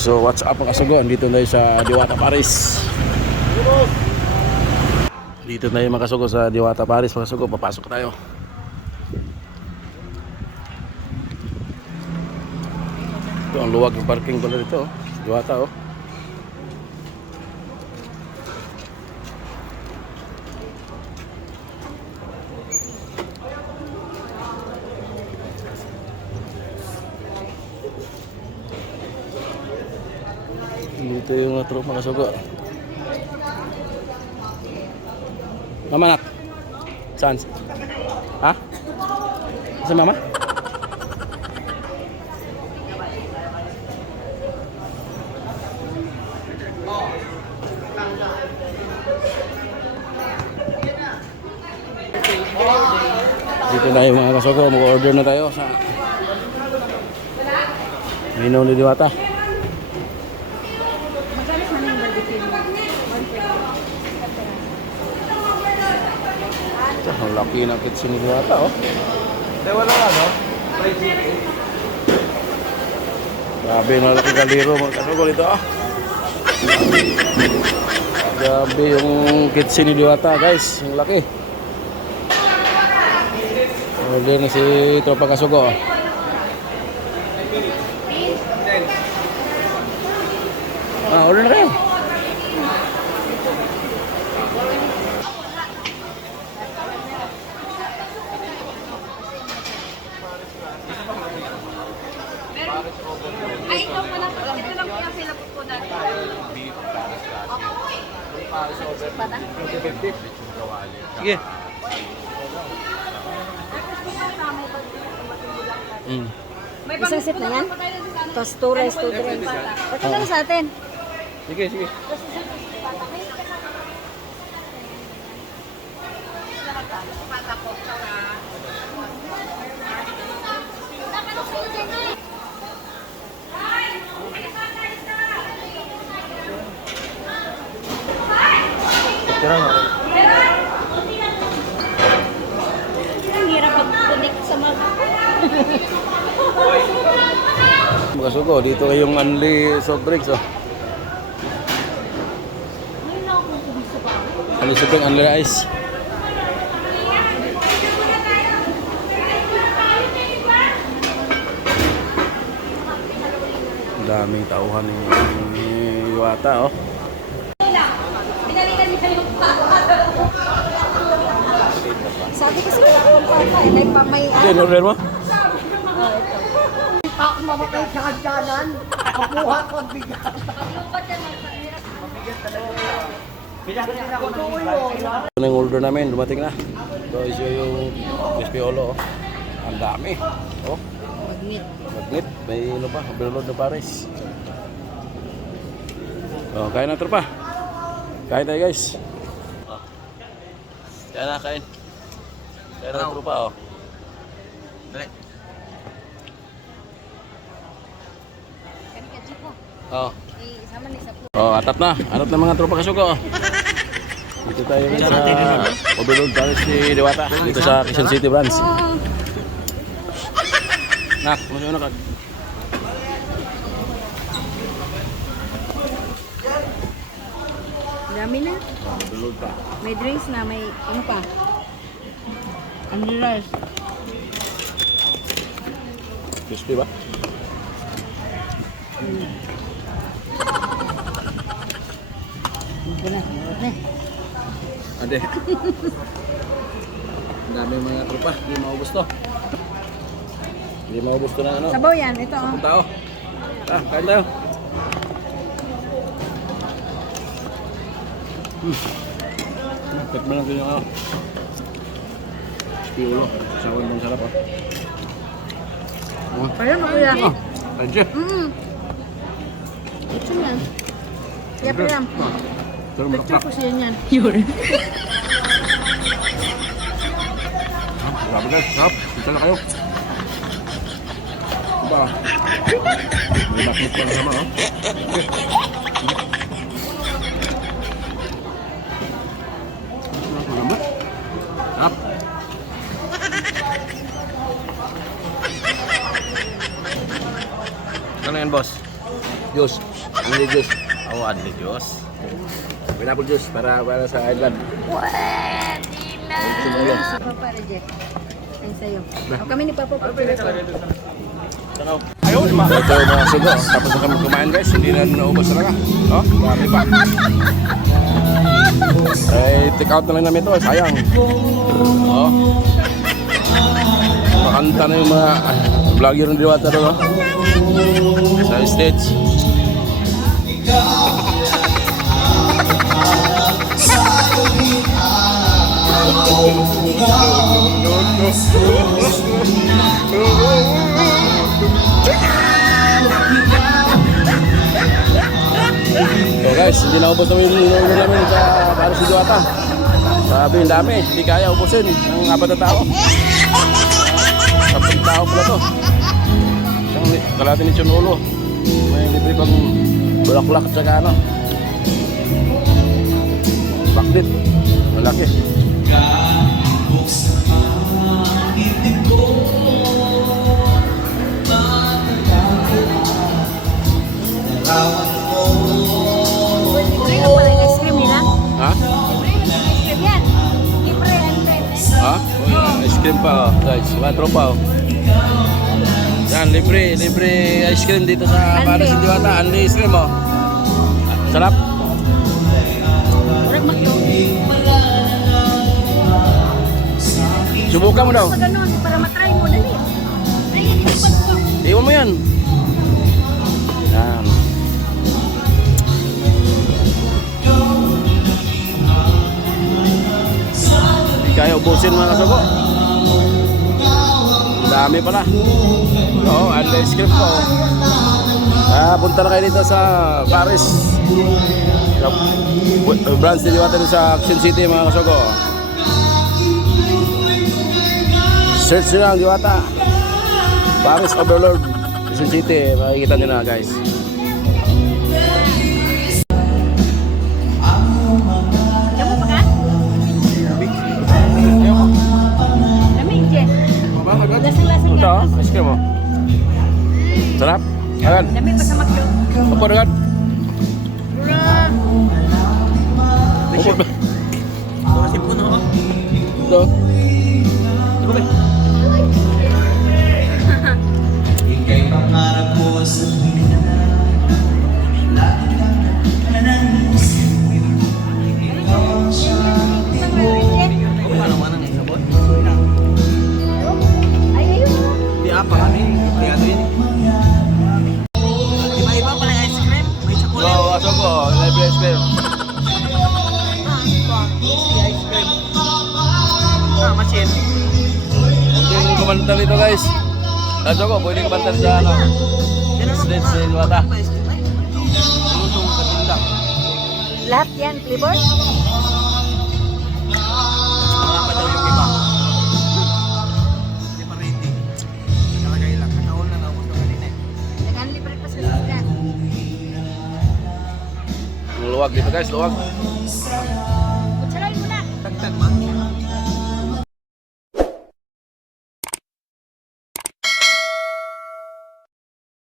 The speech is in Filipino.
So what's up mga kasugo? Dito tayo sa Diwata Paris. Dito tayo mga kasugo sa Diwata Paris mga kasugo. Papasok tayo. Ito ang luwag ng parking pala dito. oh. Diwata oh. Dito yung tropa kasugo. Mama nak. Saan? Ha? Sa mama? Dito na yung mga kasugo. Mag-order na tayo sa Minaw ni Diwata. Ang laki ng kitchen Diwata, oh. Eh, wala nga, no? Grabe, malaki kaliro mga kasugo dito, ah. Grabe yung kitchen ni Diwata, guys. Ang laki. Order na si Tropa Kasugo, oh. Ah, order na kayo. Ay, ito po lang. Ito lang po yung sila po natin. Sige. Mm. May Isang set na yan? Tapos two rice, two drinks. Lang sa atin. Sige, sige. Tira nga. Ang hirap mag-connect sa mga... Mga kasugo, dito kayong unli soft drinks, oh. Unli soft drink, unli ice. Daming tauhan ni Iwata, oh. Sabi kasi wala akong papa eh. May pa may... Yan, order mo? Oh, ito. Ako mamatay sa kadyanan. Kapuha ko ang bigat. Ito yung order namin, dumating na. Ito is yung crispy olo, oh. Ang dami. Oh, Magnet. magnet. May ano pa, overload na pares. Oh, kain na tropa. Kain tayo guys. Kain na, kain. Kain na tropa, oh. Dali. Oh. Oh, atap na. Atap na mga tropa kasuko. Dito tayo ngayon sa Overload Paris ni Dewata. Dito sa Quezon City branch. Oh, Nak, kumusta na ka? Dami na. Pa. May drinks na, may ano pa? Ang rice. Crispy ba? Hindi na. Meron na. Ade. Ang dami mga tropa. Hindi maubos to. Hindi maubos to na ano. Sabaw yan. Ito oh. Oh. Ah, kain tayo. Hmm. Tikman lang yung ano. Piulo. Sawan bang sarap oh. Oh. Ayun mo kuya. Ah, Radyo. Mm. Ito yan. Kaya pa yan. Ah. Pero Picture maraklak. ko siya yan. Yun. Grabe guys, sarap. Pizza na kayo. Diba? May bakit pa naman, oh. Yan, boss? Juice. Only juice. Awan ni Diyos. Pineapple juice para para sa island. Sa papa, Reject. Ay, sa'yo. O, kami ni Papa. Papa. Ayun, Ito mga sugo. Tapos na kami kumain guys. Hindi na naubos talaga. Oh, dami pa. Eh, take out na lang namin ito. Sayang. Oh. Makanta na yung mga ah, vlogger ng Diwata doon. Oh. Stage. So guys, hindi na ubos namin yung inuulo namin sa para si Diwata. Sabi, ang dami. Hindi kaya ubusin ng apat na tao. Sapang tao pala to. Isang kalahati ni Chunulo. May libre pang bulaklak at saka ano. Baklit. Malaki. Libre na pala yung ice cream nila. Ha? Na yung ice cream yan. Libre ang Ha? Oh, ice pa oh. Guys, quattro pa oh. Yan, libre, libre ice cream dito sa para si Diwata. Anli ice cream oh. Sarap. Makyo. Subukan mo daw. Ganun, para matry mo. Dali. Iwan mo yan. Yan. Hindi kaya ubusin mga kasubo. Dami pala. Oo, oh, ang ice cream ko. Ah, punta na kayo dito sa Paris. Branch Diwata dito sa Action City mga kasugo. Search nyo lang Diwata. Paris Overlord Quezon City makikita nyo na guys Ito yan. ice cream mo sarap agad Dami pa sa makyo. upo agad upo ba Kasi po na ako. ito Ika'y pangarap ko sa Di apa kami. Di ano yun. Iba-iba pala yung ice cream. May chocolate. Oo, aso ko, libre ice cream. ice cream. Ah, machine. Pwede kumantal dito guys. Aso ko, pwede kumantal sa ano. Street sa Ilwata. Lusong sa tindang. Lahat yan, flavor? Luwag dito guys, luwag.